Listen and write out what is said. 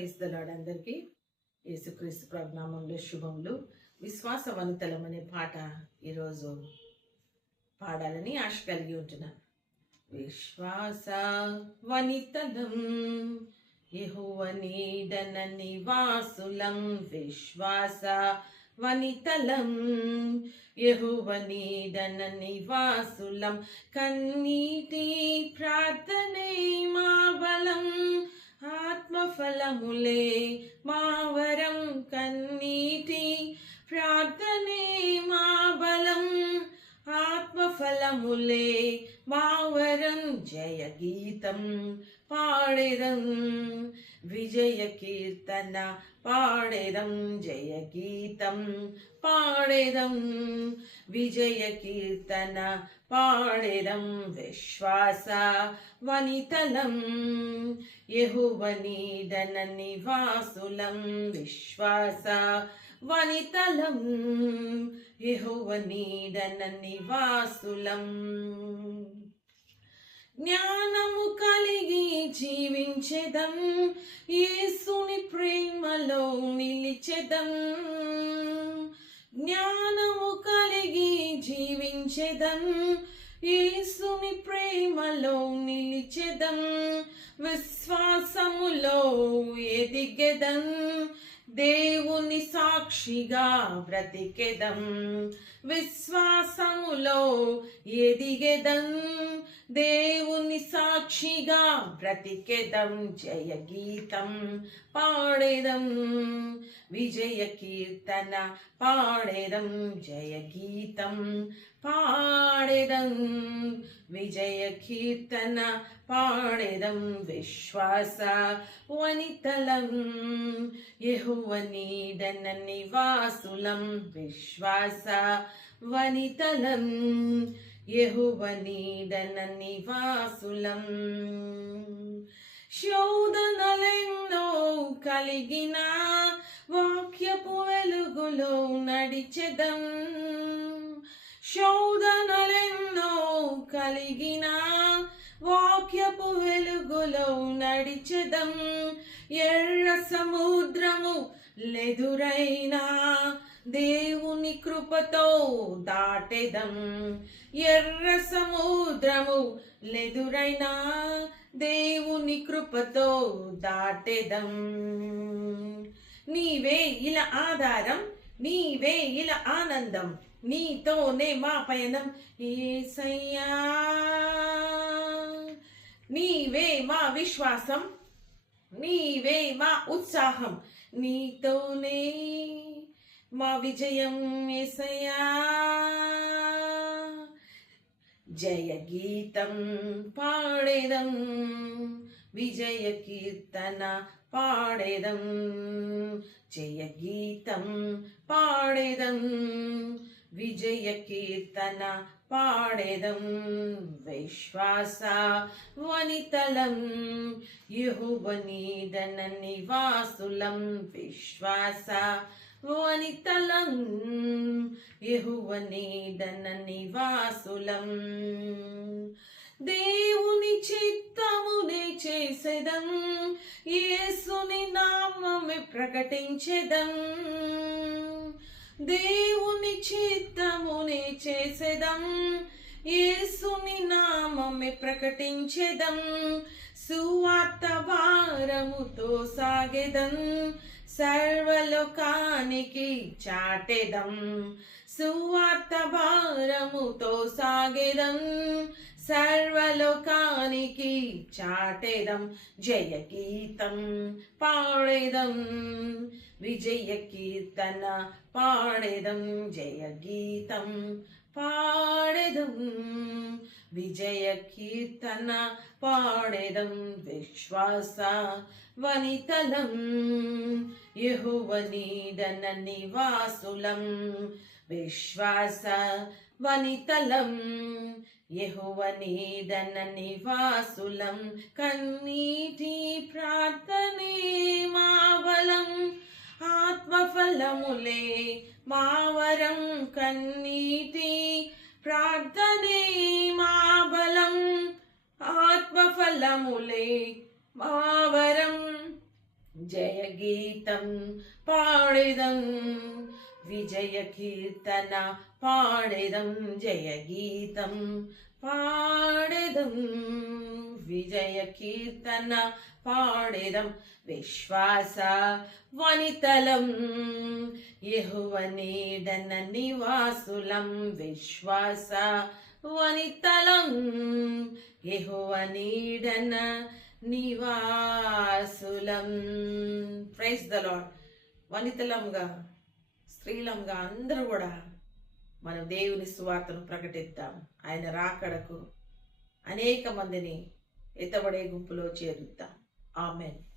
Praise the lord అందరికీ. యేసుక్రీస్తు ప్రభునామంలో శుభములు. విశ్వాస వనితలం అనే పాట ఈరోజు పాడాలని ఆశ కలిగి ఉంటున్నాను. విశ్వాస వనితలం యెహోవా నీడన నివాసులం. విశ్వాస వనితలం యెహోవా నీడన నివాసులం. కన్నీటి ప్రార్థనే మా బలం, ఆత్మఫలములే మా వరం. కన్నీటి ప్రార్థనే మా బలం, ఆత్మఫలములే మా వరం. జయ గీతం పాడెదం, విజయ కీర్తన పాడెదం. జయ గీతం పాడెదం, విజయ కీర్తన పాడెదం. విశ్వాస వనితలం యెహోవా నీడన నివాసులం. విశ్వాస వనితలం యెహోవా నీడన నివాసులం. జ్ఞానము కలిగి జీవించెదం, యేసుని ప్రేమలో నిలిచెదం. జ్ఞానము కలిగి జీవించెదం, యేసుని ప్రేమలో నిలిచెదం. విశ్వాసములో ఎదిగెదం, దేవుని సాక్షిగా బ్రతికెదం. విశ్వాసములో ఎదిగెదం, దేవుని సాక్షిగా బ్రతికెదం. జయ గీతం పాడెదం, విజయ కీర్తన పాడెదం. జయ గీతం పాడెదం, విజయ కీర్తన పాడెదం. విశ్వాస వనితలం యెహోవా నీడన నివాసులం. విశ్వాస వనితలం యెహోవా నీడన నివాసులం. శోధనలెన్నో కలిగిన వాక్యపు వెలుగులో నడిచెదం. శోధనలెన్నో కలిగిన వాక్యపు వెలుగులో నడిచెదం. ఎర్ర సముద్రము లెదురైనా దేవుని కృపతో దాటెదం. ఎర్ర సముద్రము లెదురైనా దేవుని కృపతో దాటెదం. నీవే ఇలా ఆధారం, నీవే ఇలా ఆనందం, నీతోనే మా పయనం. యేసయ్యా నీవే మా విశ్వాసం, నీవే మా ఉత్సాహం, నీతోనే మా విజయం. యేసయ్యా జయ గీతం పాడెదం, విజయ కీర్తన పాడెదం. జయ గీతం పాడెదం, విజయ కీర్తన పాడెదం. విశ్వాస వనితలం యెహోవా నీడన నివాసులం. విశ్వాస వనితలం యెహోవా నీడన నివాసులం. దేవుని చిత్తమునే చేసెదం, యేసుని నామమే ప్రకటించెదం. దేవుని చిత్తమునే చేసెదం, యేసుని నామమే ప్రకటించెదం. సువార్త భారముతో సాగెదం, సర్వలోకానికి చాటెదం. సువార్త భారముతో సాగెదం, సర్వలోకానికి చాటెదం. జయ గీతం పాడెదం, విజయ కీర్తన పాడెదం. జయ గీతం పాడెదం, విజయ కీర్తన పాడెదం. విశ్వాస వనితలం యెహోవా నీడన నివాసులం. విశ్వాస వనితలం యెహోవా నీడన నివాసులం. కన్నీటి ప్రార్థనే మా బలం, ఆత్మఫలములే మా వరం. కన్నీటి ప్రార్థనే మా బలం, ఆత్మఫలములే మా వరం. జయ గీతం పాడెదం, విజయ కీర్తన పాడెదం, జయ గీతం పాడెదం, విజయ కీర్తన పాడెదం. విశ్వాస వనితలం యెహోవ నీడన నివాసులం, విశ్వాస వనితలం యెహోవ నీడన నివాసులం. Praise the lord. వనితలంగా, స్త్రీలంగా అందరూ కూడా మనం దేవుని సువార్తను ప్రకటిద్దాం. ఆయన రాకడకు అనేక మందిని ఎత్తబడే గుంపులో చేరుద్దాం. ఆమెన్.